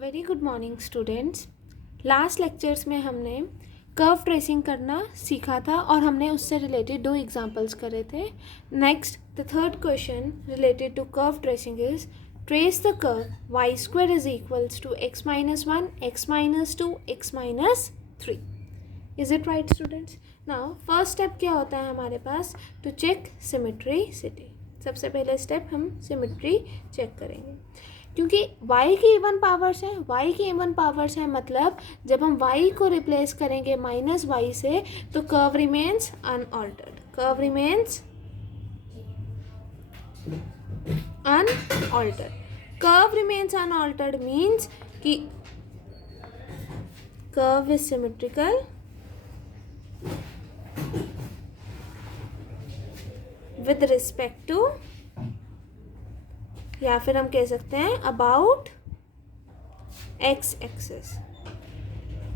Very good morning students. Last lectures में हमने curve tracing करना सीखा था और हमने उससे रिलेटेड 2 एग्जांपल्स करे थे। Next the third question related to curve tracing is trace the curve Y square is equals to x minus 1 x minus 2 x minus 3। Is it right students? Now first step क्या होता है हमारे पास to check symmetricity. सबसे पहले step हम symmetry check करेंगे क्योंकि y की इवन पावर्स हैं। y की इवन पावर्स हैं मतलब जब हम y को रिप्लेस करेंगे माइनस वाई से तो curve remains unaltered. Curve remains unaltered. Curve remains unaltered means कि curve is symmetrical with respect to, या फिर हम कह सकते हैं अबाउट एक्स एक्सिस।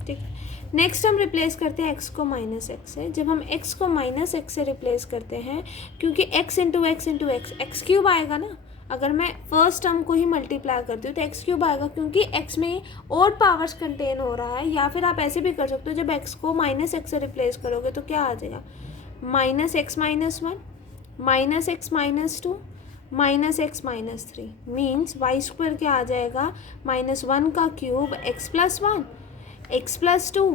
ठीक है, नेक्स्ट हम रिप्लेस करते हैं x को माइनस एक्स से। जब हम x को माइनस एक्स से रिप्लेस करते हैं क्योंकि x into x into x x cube आएगा ना। अगर मैं फर्स्ट टर्म को ही मल्टीप्लाई करती हूँ तो एक्स क्यूब आएगा क्योंकि x में और पावर्स कंटेन हो रहा है। या फिर आप ऐसे भी कर सकते हो, जब x को माइनस एक्स से रिप्लेस करोगे तो क्या आ जाएगा, minus X minus 1 minus X minus 2 minus X minus 3 means Y square क्या आ जाएगा, माइनस 1 का cube X plus 1 X plus 2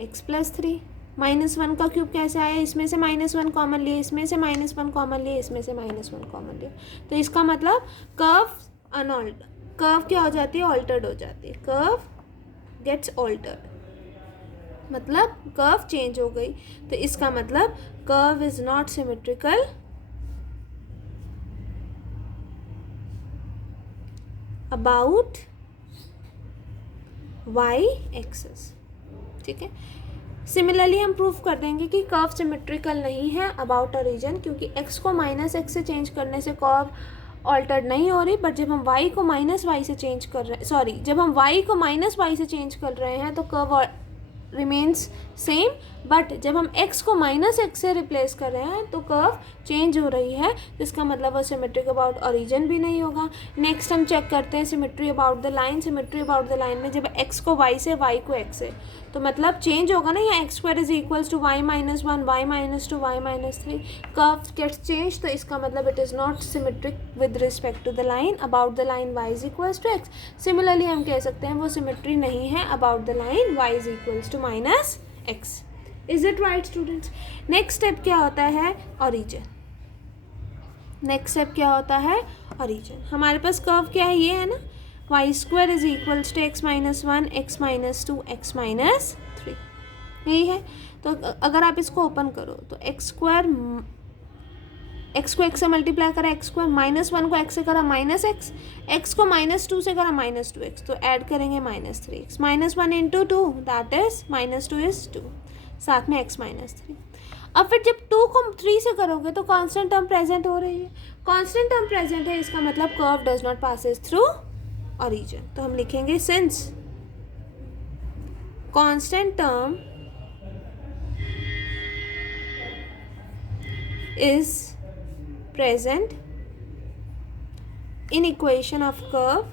X plus 3। Minus 1 का क्यूब कैसे आया, इसमें से माइनस 1 कॉमन लिए, इसमें से माइनस 1 कॉमन लिए, इसमें से माइनस 1 कॉमन लिए। तो इसका मतलब कर्व अनऑल्टर्ड, कर्व क्या हो जाती है, ऑल्टर्ड हो जाती है। कर्व गेट्स ऑल्टर्ड मतलब कर्व चेंज हो गई। तो इसका मतलब curve is not symmetrical about Y axis. ठीक है, सिमिलरली हम प्रूफ कर देंगे कि कर्व सिमेट्रिकल नहीं है अबाउट अ रीजन क्योंकि x को माइनस एक्स से चेंज करने से कर्व ऑल्टर्ड नहीं हो रही, बट जब हम y को माइनस वाई से चेंज कर रहे हैं, सॉरी जब हम y को माइनस वाई से चेंज कर रहे हैं तो कर्व रिमेन्स सेम, बट जब हम x को माइनस एक्स से रिप्लेस कर रहे हैं तो कर्व चेंज हो रही है। तो इसका मतलब वो सिमेट्रिक अबाउट ओरिजिन भी नहीं होगा। नेक्स्ट हम चेक करते हैं symmetry about the line. Symmetry about the line में जब x को y से y को x से, तो मतलब चेंज होगा ना, या X square is equals to Y minus 1 Y minus 2 Y minus 3। Curve gets change, तो इसका मतलब it is not symmetric with respect to the line. About the line Y is equals to X. Similarly हम कह सकते हैं वो symmetry नहीं है about the line Y is equals to minus X. Is it right students? Next step क्या होता है, ओरिजिन। नेक्स्ट स्टेप क्या होता है, ओरिजिन। हमारे पास कर्व क्या है, ये है ना, Y square is equals to X minus 1 X minus 2 X minus 3, यही है। तो अगर आप इसको ओपन करो तो एक्स स्क्वायर, एक्स को एक्स से मल्टीप्लाई करा एक्स स्क्वायर, माइनस 1 को एक्स से करा माइनस एक्स, एक्स को माइनस 2 से करा माइनस 2 एक्स, तो ऐड करेंगे minus 3 x, minus 1 into 2 that is minus 2 is 2, साथ में एक्स माइनस 3। अब फिर जब 2 को 3 से करोगे तो कांस्टेंट टर्म प्रेजेंट हो रही है। कांस्टेंट टर्म प्रेजेंट है, इसका मतलब curve does not passes through origin. तो हम लिखेंगे since constant term is present in equation of curve,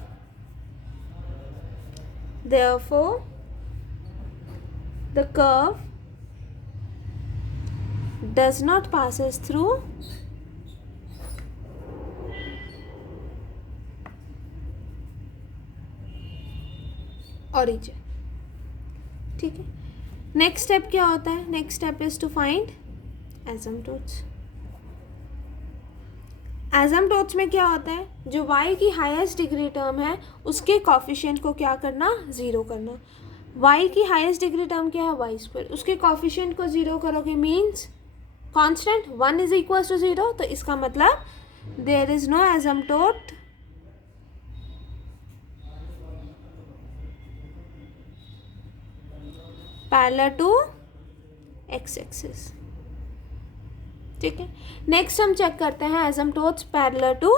therefore the curve does not passes through origin। ठीक है, नेक्स्ट स्टेप क्या होता है, next step is to find asymptotes. Asymptotes में क्या होता है, जो y की हाईएस्ट डिग्री टर्म है उसके कॉफिशिएंट को क्या करना, ज़ीरो करना। y की हाईएस्ट डिग्री टर्म क्या है, वाई स्क्वायर, उसके कॉफिशिएंट को ज़ीरो करोगे means constant 1 is equal to 0। तो इसका मतलब there is no asymptote parallel to x axis. ठीक है, नेक्स्ट हम चेक करते हैं asymptotes parallel to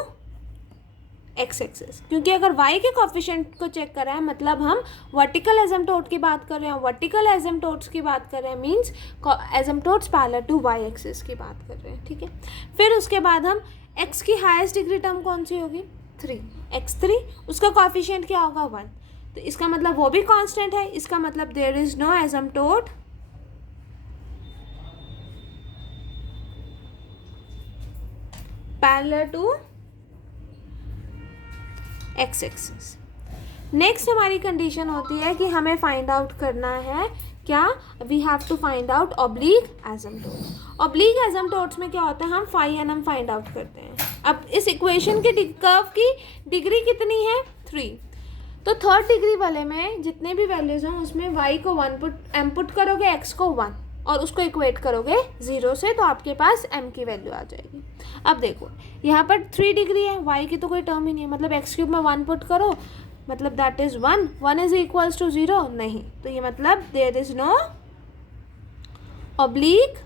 x axis, क्योंकि अगर y के कोफिशिएंट को चेक कर रहे हैं मतलब हम वर्टिकल एसिम्पटोट की बात कर रहे हैं, वर्टिकल एसिम्पटोट्स की बात कर रहे हैं means asymptotes parallel to y axis की बात कर रहे हैं। ठीक है, फिर उसके बाद हम x की हाईएस्ट डिग्री टर्म कौन सी होगी, 3 x3, उसका कोफिशिएंट क्या होगा 1। तो इसका मतलब वो भी कांस्टेंट है, इसका मतलब there is no asymptote parallel to x axis. Next हमारी कंडीशन होती है कि हमें फाइंड आउट करना है क्या, we have to find out oblique asymptote. Oblique asymptotes में क्या होता है, हम phi N M find out करते हैं। अब इस इक्वेशन के कर्व की डिग्री कितनी है, 3। तो थर्ड डिग्री वाले में जितने भी वैल्यूज हैं उसमें y को 1 m पुट करोगे, x को 1 और उसको इक्वेट करोगे 0 से, तो आपके पास m की वैल्यू आ जाएगी। अब देखो यहाँ पर 3 डिग्री है, y की तो कोई टर्म ही नहीं है, मतलब x क्यूब में 1 पुट करो, मतलब that is 1 is equals to 0 नहीं, तो ये मतलब there is no oblique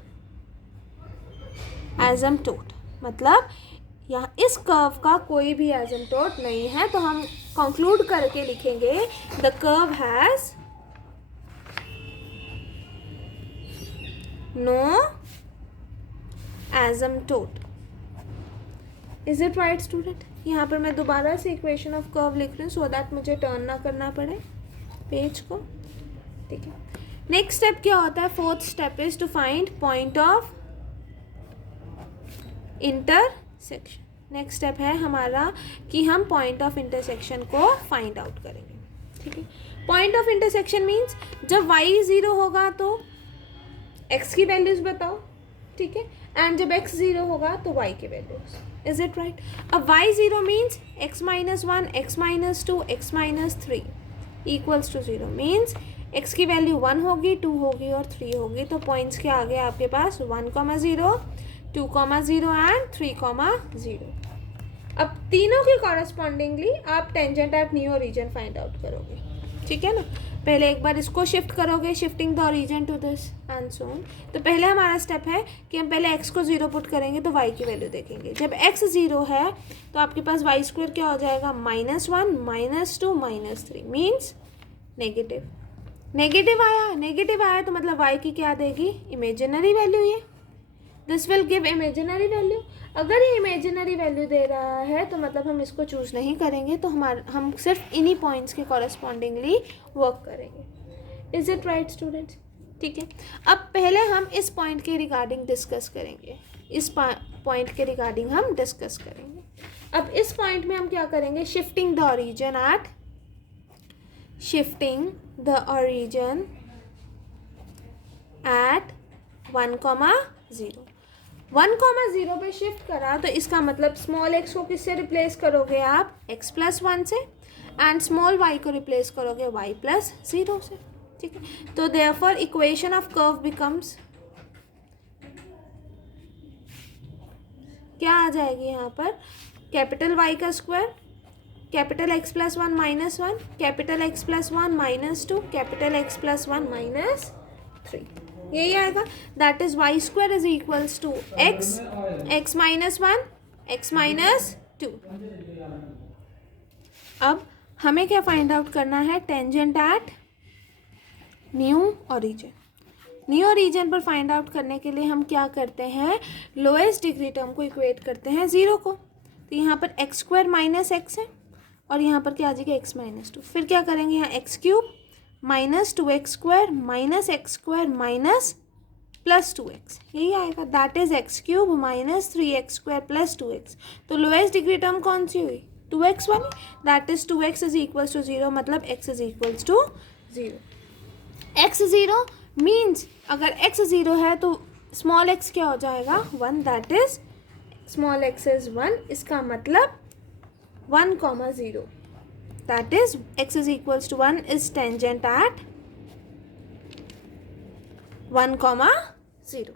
asymptote, मतलब यहाँ इस कर्व का कोई भी एसिम्प्टोट नहीं है। तो हम कंक्लूड करके लिखेंगे the curve has no asymptote. Is it right student? यहाँ पर मैं दोबारा से इक्वेशन ऑफ कर्व लिख रही हूँ सो दैट मुझे टर्न ना करना पड़े पेज को, ठीक है। नेक्स्ट स्टेप क्या होता है, fourth step is to find point of intersection. Next step है हमारा कि हम पॉइंट ऑफ इंटरसेक्शन को फाइंड आउट करेंगे, ठीक है। पॉइंट ऑफ इंटरसेक्शन मीन्स जब y 0 होगा तो x की वैल्यूज बताओ, ठीक है, एंड जब x 0 होगा तो y की वैल्यूज। Is it right? अब y 0 means x minus 1, x minus 2, x minus 3 equals to 0 means x की वैल्यू 1 होगी, 2 होगी और 3 होगी। तो पॉइंट्स के आगे आपके पास 1, 0, 2, 0 एंड 3, 0। अब तीनों के कॉरस्पॉन्डिंगली आप tangent at new origin find out करोगे, ठीक है ना। पहले एक बार इसको शिफ्ट करोगे, shifting the origin to this and so on. तो पहले हमारा स्टेप है कि हम पहले x को 0 पुट करेंगे तो y की वैल्यू देखेंगे। जब x 0 है तो आपके पास y स्क्वायर क्या हो जाएगा, -1, -2, -3 मीन्स नेगेटिव। नेगेटिव आया तो मतलब y की क्या देगी, इमेजिनरी वैल्यू। ये this will give imaginary value. अगर ये इमेजिनरी वैल्यू दे रहा है तो मतलब हम इसको चूज नहीं करेंगे, तो हम सिर्फ इन्हीं पॉइंट्स के कॉरस्पॉन्डिंगली वर्क करेंगे। Is it right students? ठीक है। अब पहले हम इस पॉइंट के रिगार्डिंग डिस्कस करेंगे, इस पॉइंट के रिगार्डिंग हम डिस्कस करेंगे। अब इस पॉइंट में हम क्या करेंगे, शिफ्टिंग द ओरिजिन एट 1, 0 पे शिफ्ट करा तो इसका मतलब स्मॉल x को किससे रिप्लेस करोगे आप, x + 1 से, एंड स्मॉल y को रिप्लेस करोगे y + 0 से, ठीक है। तो therefore equation of curve becomes क्या आ जाएगी यहाँ पर, कैपिटल Y का square, capital X + 1 -1, capital X + 1 -2, capital X + 1 -3, यही आएगा। That is y square is equals to x -1 x -2। अब हमें क्या फाइंड आउट करना है, tangent at new origin. New origin पर फाइंड आउट करने के लिए हम क्या करते हैं, लोएस्ट डिग्री टर्म को इक्वेट करते हैं 0 को। तो यहाँ पर x² - x है और यहाँ पर क्या आ जाएगा x -2। फिर क्या करेंगे, यहाँ x³ -2x² - x² +2x, यही आएगा। That is x³ - 3x² + 2x। तो लोएस्ट डिग्री टर्म कौन सी हुई, 2x वाली, that is 2x is equals to 0, मतलब x is equals to 0। x 0 means अगर x 0 है तो स्मॉल x क्या हो जाएगा, 1, that is small x is 1, इसका मतलब 1, 0, that is x is equals to 1 is tangent at 1, 0,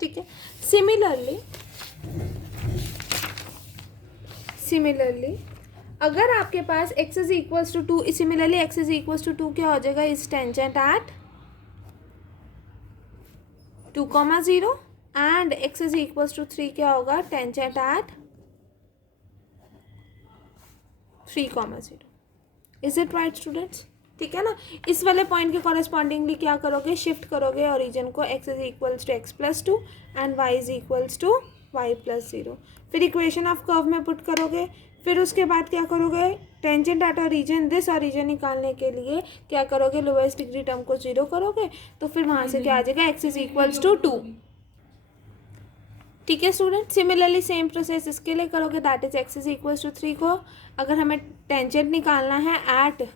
ठीक है। सिमिलरली अगर आपके पास x is equals to 2, similarly x is equals to 2 क्या हो जाएगा, is tangent at 2, 0 and x is equals to 3 क्या होगा, tangent at 3, 0। Is it right students? ठीक है ना। इस वाले पॉइंट के कॉरेस्पॉन्डिंगली क्या करोगे, शिफ्ट करोगे ओरिजिन को, x is equals to x + 2 and y is equals to y + 0। फिर इक्वेशन ऑफ कर्व में पुट करोगे, फिर उसके बाद क्या करोगे, tangent at origin, this origin निकालने के लिए क्या करोगे, लोएस्ट डिग्री टर्म को 0 करोगे, तो फिर वहाँ से क्या आ जाएगा, x इज इक्वल्स टू 2। ठीक है स्टूडेंट, सिमिलरली सेम प्रोसेस इसके लिए करोगे, that is x is equals to 3 को अगर हमें टेंजेंट निकालना है एट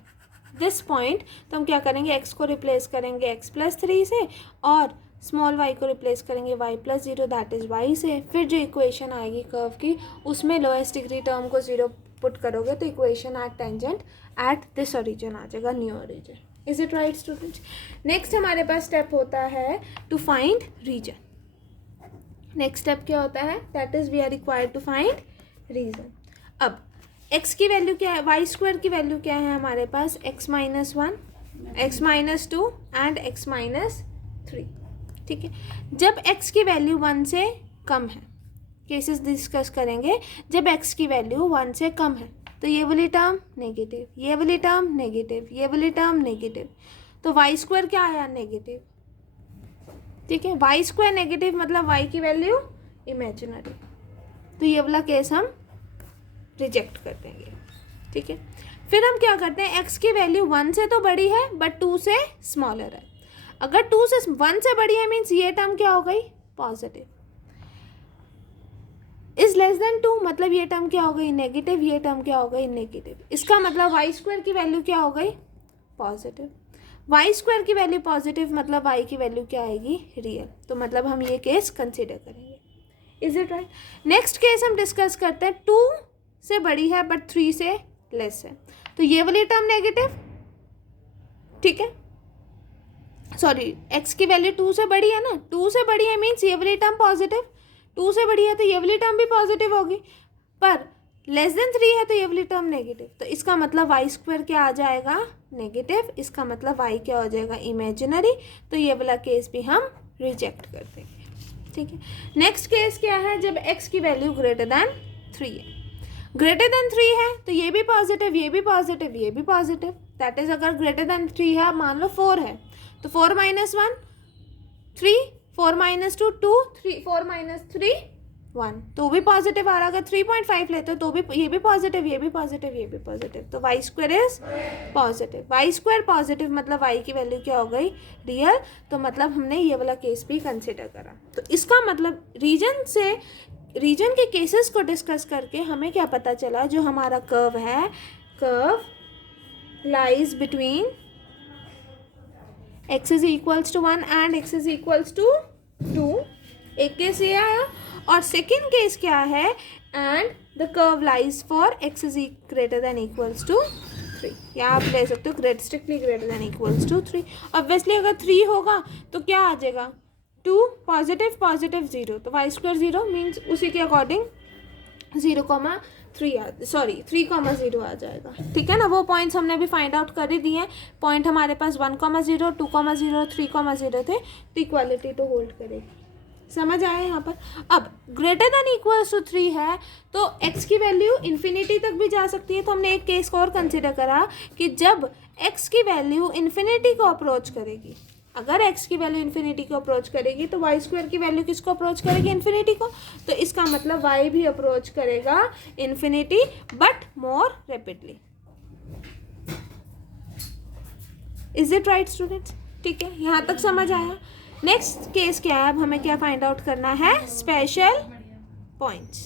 दिस पॉइंट, तो हम क्या करेंगे, x को रिप्लेस करेंगे x प्लस 3 से और स्मॉल y को रिप्लेस करेंगे y plus 0, that is y से। फिर जो इक्वेशन आएगी कर्व की उसमें लोएस्ट डिग्री टर्म को 0 पुट करोगे तो equation at tangent at this origin आ जाएगा, new origin. Is it right students? Next हमारे पास स्टेप होता है to find region. Next step क्या होता है, that is we are required to find region. अब x की वैल्यू क्या है, वाई स्क्वायर की वैल्यू क्या है हमारे पास, x minus 1, x minus 2 and x minus 3। ठीक है, जब x की वैल्यू 1 से कम है, केसेस डिस्कस करेंगे, जब x की वैल्यू 1 से कम है तो ये वाली टर्म नेगेटिव, ये वाली टर्म नेगेटिव, ये वाली टर्म नेगेटिव, तो वाई स्क्वायर क्या आया, नेगेटिव। ठीक है, वाई स्क्वायर नेगेटिव मतलब वाई की वैल्यू इमेजिनरी, तो ये वाला केस हम रिजेक्ट कर देंगे। ठीक है, फिर हम क्या करते हैं, x की वैल्यू 1 से तो बड़ी है बट 2 से स्मॉलर है। अगर 2 से 1 से बड़ी है मीन्स ये टर्म क्या हो गई, पॉजिटिव। इज लेस देन 2 मतलब ये टर्म क्या हो गई, नेगेटिव, ये टर्म क्या हो गई, नेगेटिव। इसका मतलब वाई स्क्वायर की वैल्यू क्या हो गई, पॉजिटिव। वाई स्क्वायर की वैल्यू पॉजिटिव मतलब वाई की वैल्यू क्या आएगी, रियल। तो मतलब हम ये केस कंसिडर करेंगे। Is it right? Next case हम डिस्कस करते हैं, 2 से बड़ी है बट 3 से लेस है, तो ये वाली टर्म नेगेटिव। ठीक है, सॉरी, x की वैल्यू 2 से बड़ी है ना, 2 से बड़ी है मीन्स ये वाली टर्म पॉजिटिव, 2 से बड़ी है तो ये वाली टर्म भी पॉजिटिव होगी, पर लेस देन 3 है तो ये वाली टर्म नेगेटिव। तो इसका मतलब वाई स्क्वायर क्या आ जाएगा, नेगेटिव। इसका मतलब वाई क्या हो जाएगा, इमेजिनरी। तो ये वाला केस भी हम रिजेक्ट कर देंगे। ठीक है, नेक्स्ट केस क्या है, जब x की वैल्यू ग्रेटर देन 3 है। ग्रेटर देन 3 है तो ये भी पॉजिटिव, ये भी पॉजिटिव, ये भी पॉजिटिव। दैट इज अगर ग्रेटर देन 3 है, मान लो 4 है, तो 4 माइनस 1 3, 4 माइनस 2 2, 3 4 माइनस 3 1, तो भी पॉजिटिव आ रहा। अगर 3.5 लेते हो तो भी ये भी पॉजिटिव, ये भी पॉजिटिव, ये भी पॉजिटिव, तो Y square is positive. Y square positive मतलब वाई की वैल्यू क्या हो गई, रियल। तो मतलब हमने ये वाला केस भी कंसिडर करा। तो इसका मतलब रीजन के केसेस को डिस्कस करके हमें क्या पता चला, जो हमारा कर्व है, curve lies between x is equals to 1 and x is equals to 2। एक केस ये आया, और सेकेंड केस क्या है, and the curve lies for x is greater than equals to 3। या आप ले सकते हो strictly greater than equals to 3। Obviously अगर 3 होगा तो क्या आ जाएगा, 2 पॉजिटिव पॉजिटिव 0, तो वाई स्क्वायर 0 मीन्स उसी के अकॉर्डिंग 3,0 आ जाएगा। ठीक है ना, वो पॉइंट्स हमने भी फाइंड आउट कर ही दिए। पॉइंट हमारे पास 1,0, 2,0, 3,0 थे, तो इक्वालिटी तो होल्ड करेगी। समझ आया यहाँ पर? अब ग्रेटर देन इक्वल्स टू 3 है तो x की वैल्यू इन्फिनिटी तक भी जा सकती है। तो हमने एक केस को और कंसिडर करा कि जब x की वैल्यू इन्फिनिटी को अप्रोच करेगी, अगर x की वैल्यू इन्फिनिटी को अप्रोच करेगी तो वाई स्क्वायर की वैल्यू किसको अप्रोच करेगी, इन्फिनिटी को। तो इसका मतलब y भी अप्रोच करेगा infinity but more rapidly. Is it right students? ठीक है, यहाँ तक समझ आया। नेक्स्ट केस क्या है, अब हमें क्या फाइंड आउट करना है, स्पेशल पॉइंट्स।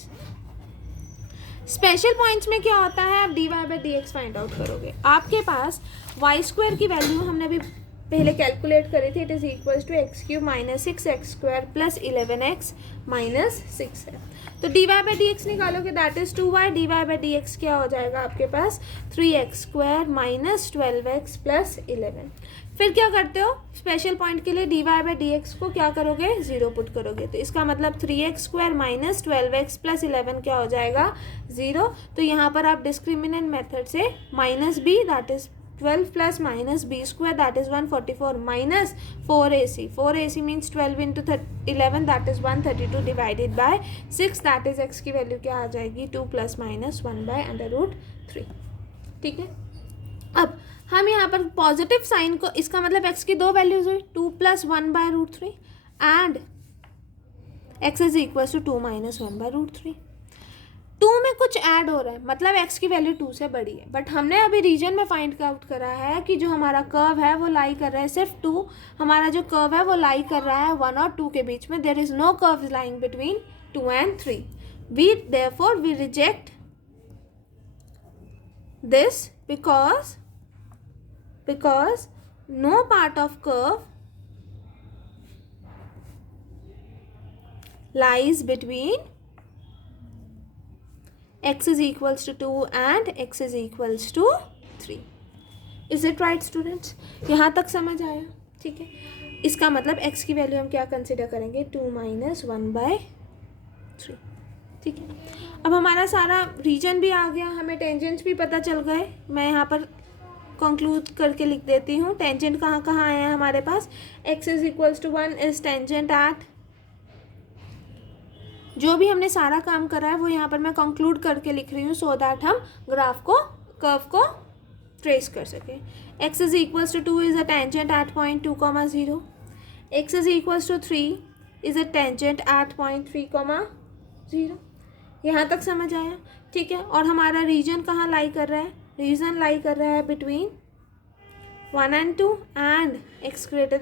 स्पेशल पॉइंट्स में क्या होता है, आप dy by D X find out करोगे। आपके पास वाई स्क्वायर की वैल्यू हमने अभी पहले कैलकुलेट करी थी, it is equals to x³ minus 6x² plus 11x minus 6 है। तो dy बाई डी एक्स निकालोगे, that is 2y। dy by D X क्या हो जाएगा आपके पास, 3x² माइनस 12x प्लस 11। फिर क्या करते हो, स्पेशल पॉइंट के लिए dy बाई डी एक्स को क्या करोगे, 0 पुट करोगे। तो इसका मतलब 3x² माइनस 12x प्लस 11 क्या हो जाएगा, 0। तो यहाँ पर आप डिस्क्रिमिनेंट मेथड से minus b that is 12 plus minus B square that is 144 minus 4ac। 4ac means 12 into 11 that is 132 divided by 6 that is x की वैल्यू क्या आ जाएगी, 2 प्लस माइनस 1 बाय √3। ठीक है, अब हम यहाँ पर पॉजिटिव साइन को, इसका मतलब x की दो वैल्यूज हुई, 2 plus 1 by √3 and x is equal to 2 minus 1 by √3। Two में कुछ ऐड हो रहा है, मतलब x की वैल्यू 2 से बड़ी है, बट हमने अभी रीजन में फाइंड आउट करा है कि जो हमारा कर्व है वो लाई कर रहा है सिर्फ 2, हमारा जो कर्व है वो लाई कर रहा है 1 और 2 के बीच में. There is no curve lying between 2 and 3. Therefore we reject this because no part of curve lies between x is equals to 2 and x is equals to 3. Is it right students? यहाँ तक समझ आया? ठीक है, इसका मतलब x की value हम क्या कंसिडर करेंगे, 2 - 1/3. ठीक है, अब हमारा सारा रीजन भी आ गया, हमें टेंजेंट्स भी पता चल गए. मैं यहाँ पर कंक्लूड करके लिख देती हूँ. टेंजेंट कहाँ कहाँ आए हैं हमारे पास, x is equals to 1 is tangent eight, जो भी हमने सारा काम करा है वो यहाँ पर मैं कंक्लूड करके लिख रही हूँ सो दैट हम ग्राफ को, कर्व को ट्रेस कर सकें. x is equals to 2 is a tangent at point 2, 0. x is equals to 3 is a tangent at point 3, 0. यहाँ तक समझ आया? ठीक है, और हमारा रीजन कहाँ लाई कर रहा है, रीजन लाई कर रहा है between 1 and 2 and x greater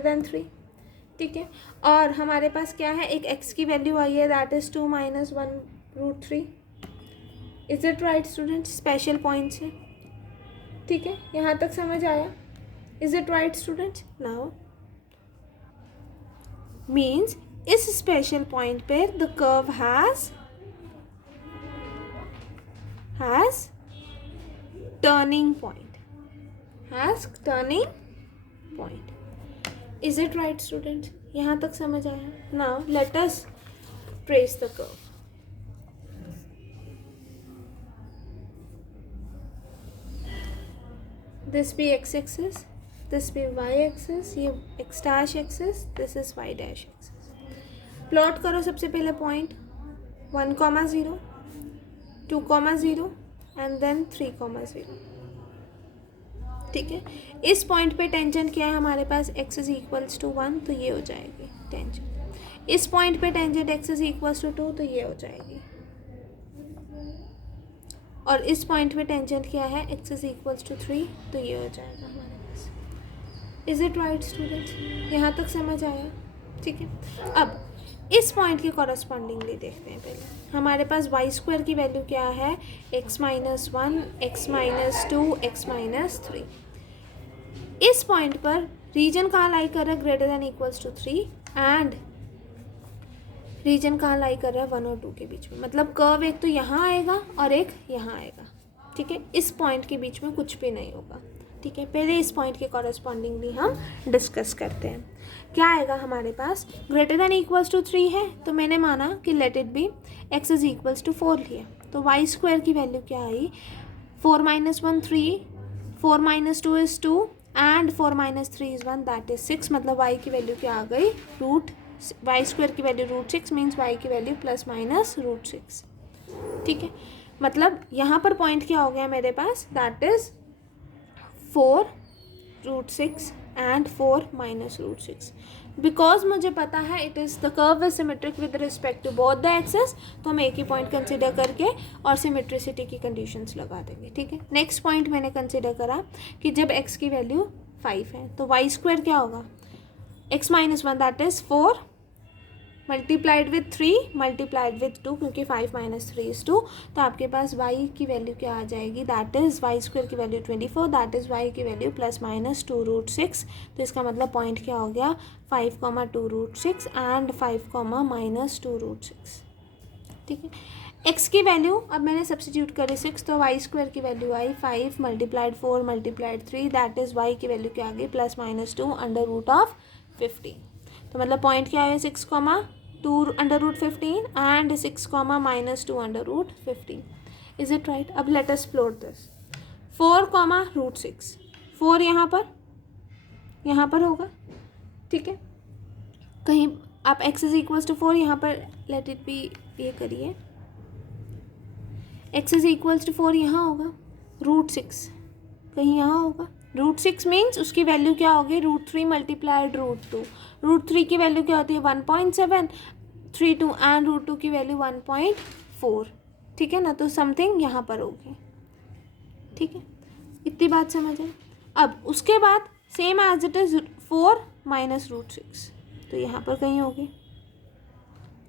than 3. ठीक है, और हमारे पास क्या है, एक x की वैल्यू आई है that is 2 - 1/3. Is it right student? Special points है. ठीक है, यहाँ तक समझ आया? Is it right students? Now means इस स्पेशल पॉइंट पे the curve has turning point, Is it right students? यहाँ तक समझ आया? Now let us trace the curve. This be x-axis, this be y-axis, ये x' axis, this is y' axis. Plot करो सबसे पहले पॉइंट 1, 0, 2, 0 एंड देन 3, 0. ठीक है, इस पॉइंट पे टेंजेंट क्या है हमारे पास, x इज इक्वल्स टू 1, तो ये हो जाएगी टेंजेंट. इस पॉइंट पे tangent x is equals to 2, तो ये हो जाएगी. और इस पॉइंट पे टेंजेंट क्या है, x इज इक्वल्स टू 3, तो ये हो जाएगा हमारे पास. Is it right students? यहाँ तक समझ आया? ठीक है, अब इस पॉइंट के कॉरस्पॉन्डिंगली देखते हैं. पहले हमारे पास y² की वैल्यू क्या है, x - 1, x - 2, x - 3. इस पॉइंट पर रीजन कहाँ लाई कर रहा है, greater than equals to 3, and region कहाँ लाई कर रहा है, 1 और 2 के बीच में. मतलब कर्व एक तो यहाँ आएगा और एक यहाँ आएगा. ठीक है, इस पॉइंट के बीच में कुछ भी नहीं होगा. ठीक है, पहले इस पॉइंट के कॉरस्पॉन्डिंगली हम डिस्कस करते हैं. क्या आएगा हमारे पास, ग्रेटर देन इक्वल्स टू 3 है, तो मैंने माना कि let it be x is equals to 4 लिया, तो y² की वैल्यू क्या आई, 4 - 1 3, 4 - 2 is 2 and 4 - 3 is 1, that is 6. मतलब y की वैल्यू क्या आ गई, y² की वैल्यू √6 मीन्स y की वैल्यू ± √6. ठीक है, मतलब यहाँ पर पॉइंट क्या हो गया मेरे पास, दैट इज 4 √6 एंड 4 - √6. बिकॉज मुझे पता है it is the curve is symmetric with respect to both the axes, तो हम एक ही पॉइंट कंसिडर करके और सिमेट्रिसिटी की कंडीशंस लगा देंगे. ठीक है, नेक्स्ट पॉइंट मैंने कंसिडर करा कि जब x की वैल्यू 5 है तो y² क्या होगा, x - 1 that is 4 multiplied with 3 multiplied with 2, क्योंकि 5 - 3 इज 2, तो आपके पास y की वैल्यू क्या आ जाएगी, दैट इज़ y² की वैल्यू 24, दैट इज़ y की वैल्यू ± 2 √6. तो इसका मतलब पॉइंट क्या हो गया, 5, 2 √6 एंड 5, -2 √6. ठीक है, x की वैल्यू अब मैंने सब्सटीट्यूट करी 6, तो y² की value I 5 × 4 × 3, that is y की वैल्यू क्या आ गई, ±2 √15. तो मतलब पॉइंट क्या है, 6, 2 √15 एंड 6, -2 √15. Is it right? अब लेट अस प्लॉट दिस. 4, √6, 4 यहाँ पर होगा. ठीक है, कहीं आप x इज इक्वल्स टू 4 यहाँ पर लेट इट बी, ये करिए, x इज इक्वल्स टू 4 यहाँ होगा, √6 कहीं यहाँ होगा. √6 मीन्स उसकी वैल्यू क्या होगी, √3 मल्टीप्लाइड √2. √3 की वैल्यू क्या होती है, 1.7, 3 2 एंड √2 की वैल्यू 1.4. ठीक है ना, तो समथिंग यहाँ पर होगी, ठीक है, इतनी बात समझ आई। अब उसके बाद same as it is 4 minus root 6, तो यहाँ पर कहीं होगी,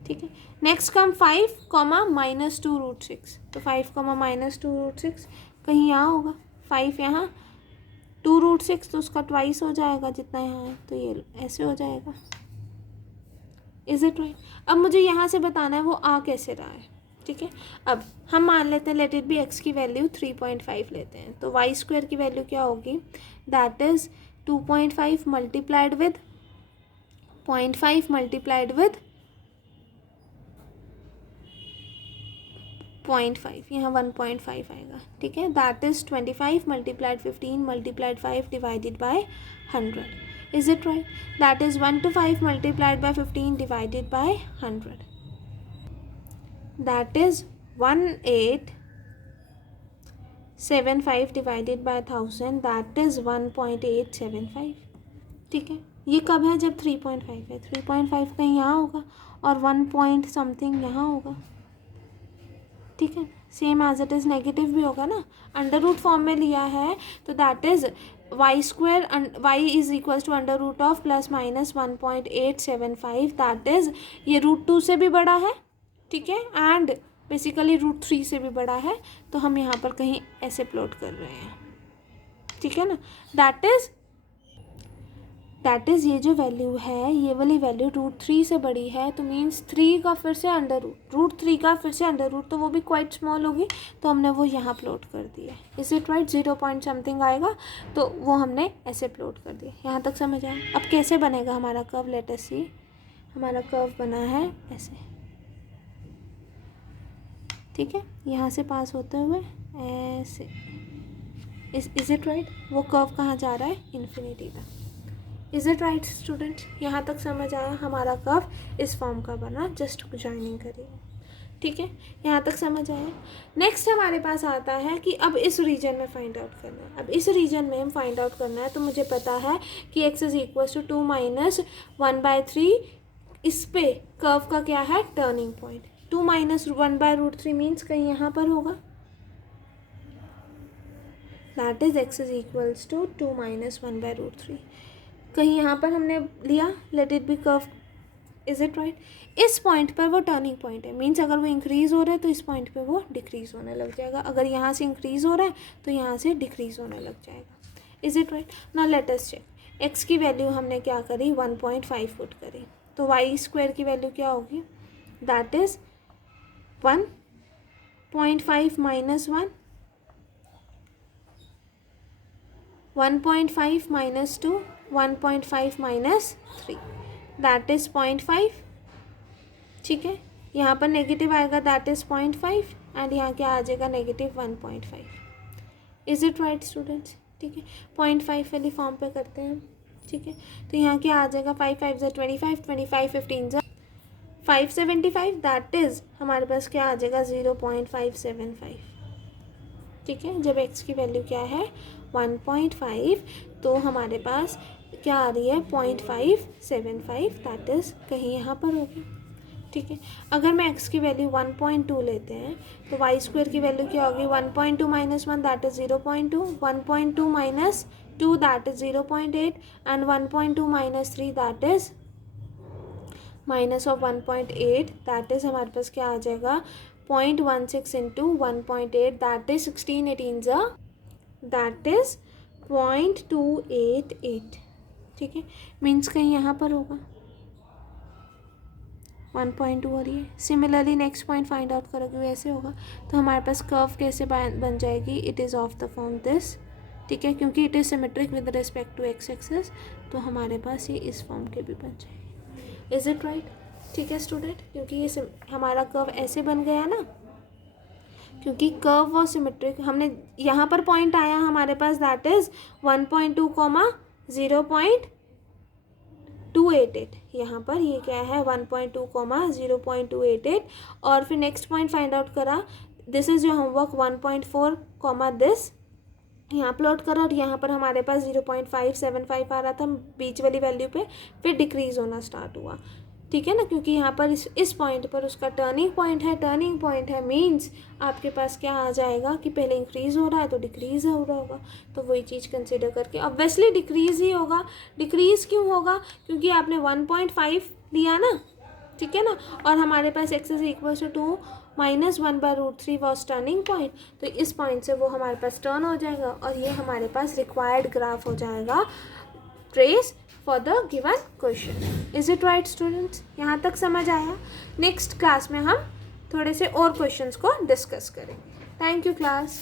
ठीक है। Next come 5 comma minus 2 root 6, तो 5 कॉमा माइनस 2 रूट 6 कहीं यहाँ होगा, 5 यहाँ 2 रूट 6 तो उसका ट्वाइस हो जाएगा जितना यहाँ है, तो ये ऐसे हो जाएगा। Is it right? अब मुझे यहाँ से बताना है वो आ कैसे रहा है, ठीक है। अब हम मान लेते हैं लेट इट बी एक्स की वैल्यू 3.5 लेते हैं, तो वाई स्क्वायर की वैल्यू क्या होगी, that is 2.5 multiplied with 0.5 multiplied with 0.5, यहाँ 1.5 आएगा, ठीक है। That is 25 multiplied 15 multiplied 5 divided by 100, is it right? That is 1 to 5 multiplied by 15 divided by 100, that is 1875 divided by 1000, that is 1.875, ठीक है। ये कब है, जब 3.5 है, 3.5 कहीं यहाँ होगा और 1 पॉइंट समथिंग यहाँ होगा, ठीक है। Same as it is negative भी होगा ना, अंडर रूट फॉर्म में लिया है, तो that is y square y is equals to under root of plus minus 1.875, that is ये रूट 2 से भी बड़ा है, ठीक है, एंड बेसिकली रूट 3 से भी बड़ा है, तो हम यहाँ पर कहीं ऐसे प्लॉट कर रहे हैं, ठीक है ना। दैट इज़ ये जो वैल्यू है, ये वाली वैल्यू रूट 3 से बड़ी है, तो मीन्स 3 का फिर से अंडर रूट 3 का फिर से अंडर रूट, तो वो भी क्वाइट स्मॉल होगी, तो हमने वो यहाँ प्लॉट कर दिया। Is it right? 0 point something आएगा, तो वो हमने ऐसे प्लॉट कर दिया। यहाँ तक समझ आया? अब कैसे बनेगा हमारा कर्व, लेट अस सी। हमारा कर्व बना है ऐसे, ठीक है, यहाँ से पास होते हुए ऐसे। Is it right? वो कर्व कहाँ जा रहा है, इन्फिनिटी तक। Is it right student? यहाँ तक समझ आया? हमारा कर्व इस फॉर्म का बना, जस्ट ज्वाइनिंग करिए, ठीक है, यहाँ तक समझ आया। नेक्स्ट हमारे पास आता है कि अब इस रीजन में फाइंड आउट करना है। अब इस रीजन में हम फाइंड आउट करना है, तो मुझे पता है कि x is equal to 2 minus 1/3, इस पे कर्व का क्या है, टर्निंग पॉइंट। 2 माइनस 1/√3 मीन्स कहीं यहाँ पर होगा, that is x is equals to 2 minus 1/√3, कहीं यहाँ पर हमने लिया, let it be curve. Is it right? इस पॉइंट पर वो टर्निंग पॉइंट है, मीन्स अगर वो इंक्रीज़ हो रहा है तो इस पॉइंट पे वो डिक्रीज़ होने लग जाएगा, अगर यहाँ से इंक्रीज़ हो रहा है तो यहाँ से डिक्रीज़ होने लग जाएगा। Is it right? Now let us check, x की वैल्यू हमने क्या करी, 1.5 पुट करी, तो वाई स्क्वायर की वैल्यू क्या होगी, that is 1.5 minus 1.5 minus 2, 1.5 minus 3, that is 0.5, ठीक है। यहाँ पर नेगेटिव आएगा, दैट इज़ 0.5, एंड यहाँ क्या आ जाएगा, negative 1.5। Is it right students? ठीक है, 0.5 वाली फॉर्म पे करते हैं, ठीक है। तो यहाँ क्या आ जाएगा, 5 5 ज़ा 25, 25 15 ज़ा 575, दैट इज़ हमारे पास क्या आ जाएगा, 0.575, ठीक है। जब x की वैल्यू क्या है, 1.5, तो हमारे पास क्या आ रही है, 0.575, दैट इज़ कहीं यहाँ पर होगी, ठीक है। अगर मैं x की वैल्यू 1.2 लेते हैं, तो वाई स्क्वायर की वैल्यू क्या होगी, 1.2 minus 1, that is 0.2, 1.2 minus 2, that is 0.8, and 1.2 minus 3, that is minus of 1.8, that is हमारे पास क्या आ जाएगा, 0.16 इंटू 1.8, दैट इज 16 18 ज़ा, दैट इज 0.288, ठीक है। मीन्स कहीं यहाँ पर होगा, 1.2 हो रही है। Similarly next point find out करोगे वैसे होगा, तो हमारे पास कर्व कैसे बन जाएगी, it is of the form this, ठीक है, क्योंकि it is symmetric with respect to x axis, तो हमारे पास ये इस फॉर्म के भी बन जाएगी। Is it right? ठीक है स्टूडेंट, क्योंकि ये हमारा कर्व ऐसे बन गया ना, क्योंकि कर्व और सिमेट्रिक, हमने यहाँ पर पॉइंट आया हमारे पास, दैट इज़ 1.2 कॉमा 0.288, यहाँ पर ये क्या है, 1.2 कॉमा 0.288, और फिर नेक्स्ट पॉइंट फाइंड आउट करा, this is your homework, 1.4 comma this, यहाँ प्लॉट करा, और यहाँ पर हमारे पास 0.575 आ रहा था बीच वाली वैल्यू पे, फिर डिक्रीज़ होना स्टार्ट हुआ, ठीक है ना, क्योंकि यहाँ पर इस पॉइंट पर उसका टर्निंग पॉइंट है मीन्स आपके पास क्या आ जाएगा कि पहले इंक्रीज़ हो रहा है तो डिक्रीज़ हो रहा होगा, तो वही चीज़ कंसिडर करके ऑब्वियसली डिक्रीज़ ही होगा। डिक्रीज़ क्यों होगा? क्योंकि आपने 1.5 लिया ना, ठीक है ना, और हमारे पास x is equal to 2 minus 1/√3 was turning point, तो इस पॉइंट से वो हमारे पास टर्न हो जाएगा और ये हमारे पास रिक्वायर्ड ग्राफ हो जाएगा trace for the given question. Is it right students? यहाँ तक समझ आया? नेक्स्ट क्लास में हम थोड़े से और क्वेश्चंस को डिस्कस करें। Thank you class.